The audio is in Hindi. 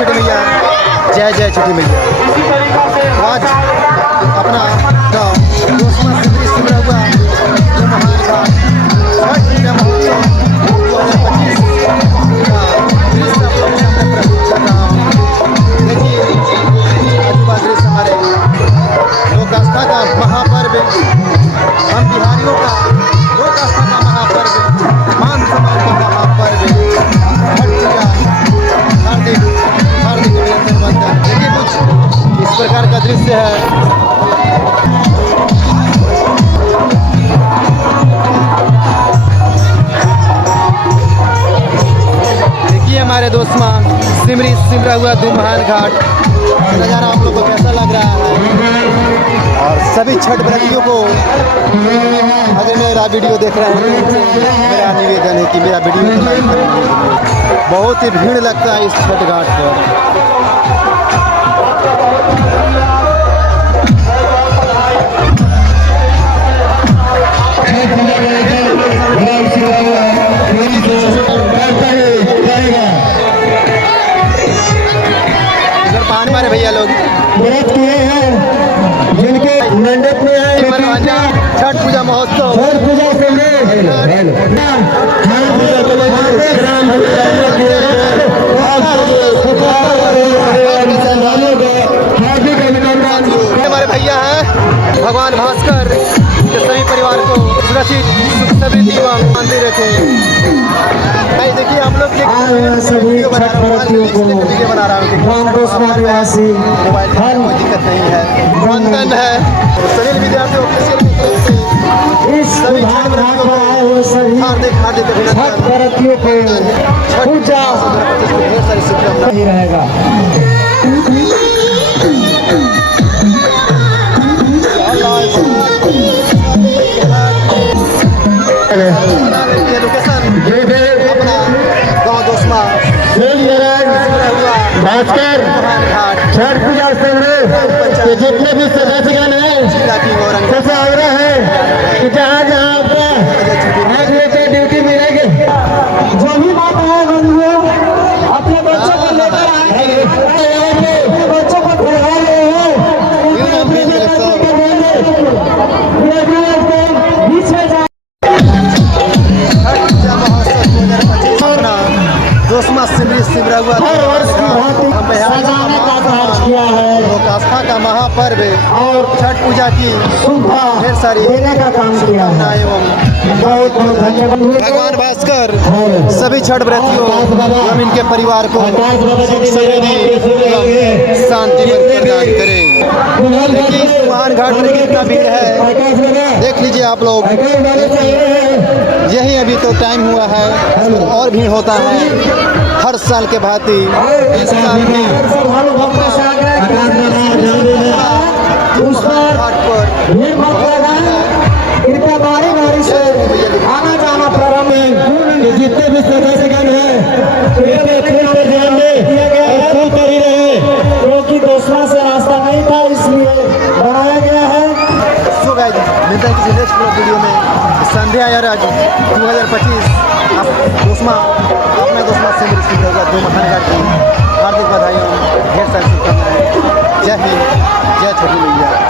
छठी मैया, जय जय छठी मैया। आज अपना गाँव दोस्मा सिमरी सिमरा हुआ जो महान घाट छठ पूजा महोत्सव 2025 का दृश्य आप लोगों के सामने प्रस्तुत कर रहा हूँ। देखिए अजूबा दृश्य हमारे लोक आस्था का महापर्व, हम बिहारियों का लोक आस्था का महापर्व, मान सम्मान का महापर्व छठ पूजा। हार्दिक हार्दिक अभिनंदन वंदन। देखिए कुछ इस प्रकार का दृश्य है। देखिए हमारे दोस्मा सिमरी सिमरा हुआ दो महान घाट नज़ारा आप लोग को कैसा लग रहा है। और सभी छठ व्रतियों को अगर मेरा वीडियो देख रहे हैं तो मेरा निवेदन है कि मेरा वीडियो को लाइक करें। बहुत ही भीड़ लगता है इस छठ घाट पर। इधर पान मारे भैया लोग जिनके मंडप में आए छठ पूजा महोत्सव हमारे भैया हैं भगवान भास्कर के सभी परिवार को सुरक्षित सुख समृद्धि एवं शांति रखे। देखिए हम लोग वीडियो बना रहा हूँ, मोबाइल कोई दिक्कत नहीं है। वंदन है सभी विद्यार्थियों सभी हार्दिक हार्दिक अभिनंदन। पूजा ढेर सारी शुभकामनाएं रहेगा। अपना गाँव दोस्मा भास्कर छठ पूजा के जितने भी सदस्यगण हैं सबसे आग्रह है कि जहाँ जहाँ आपका ड्यूटी मिलेगी जो भी बात है बंधुओं अपने बच्चों को लेकर आए, बच्चों को पढ़ा रहे हैं बीच में दोस्मा सिमरी सिमरा हुआ लोक आस्था का महापर्व और छठ पूजा की ढेर सारी शुभकामनाएं एवं बहुत बहुत धन्यवाद। भगवान भास्कर सभी छठ व्रतियों एवं इनके परिवार को समृद्धि एवं शांति प्रदान करे। देखिए इस महान घाट पर कितना भीड़ है, देख लीजिए आप लोग। यही अभी तो टाइम हुआ है और भीड़ होता है हर साल के भांति इस साल भी घाट पर कृपया बारी बारी से आना जाना प्रारंभ है। जितने भी सदस्यगण हैं ध्यान दें कर ही रहे क्योंकि दोस्मा से रास्ता नहीं था इसलिए बनाया गया है। सो गाइस मिलते हैं किसी नेक्स्ट वीडियो में। संध्या यार आज 2025 आप दोस्मा अपने दोस्मा सिमरी सिमरा हुआ दो महान घाट की हार्दिक बधाई, ढेर सारी शुभकामनाएं। जय हिंद, जय छठी मैया।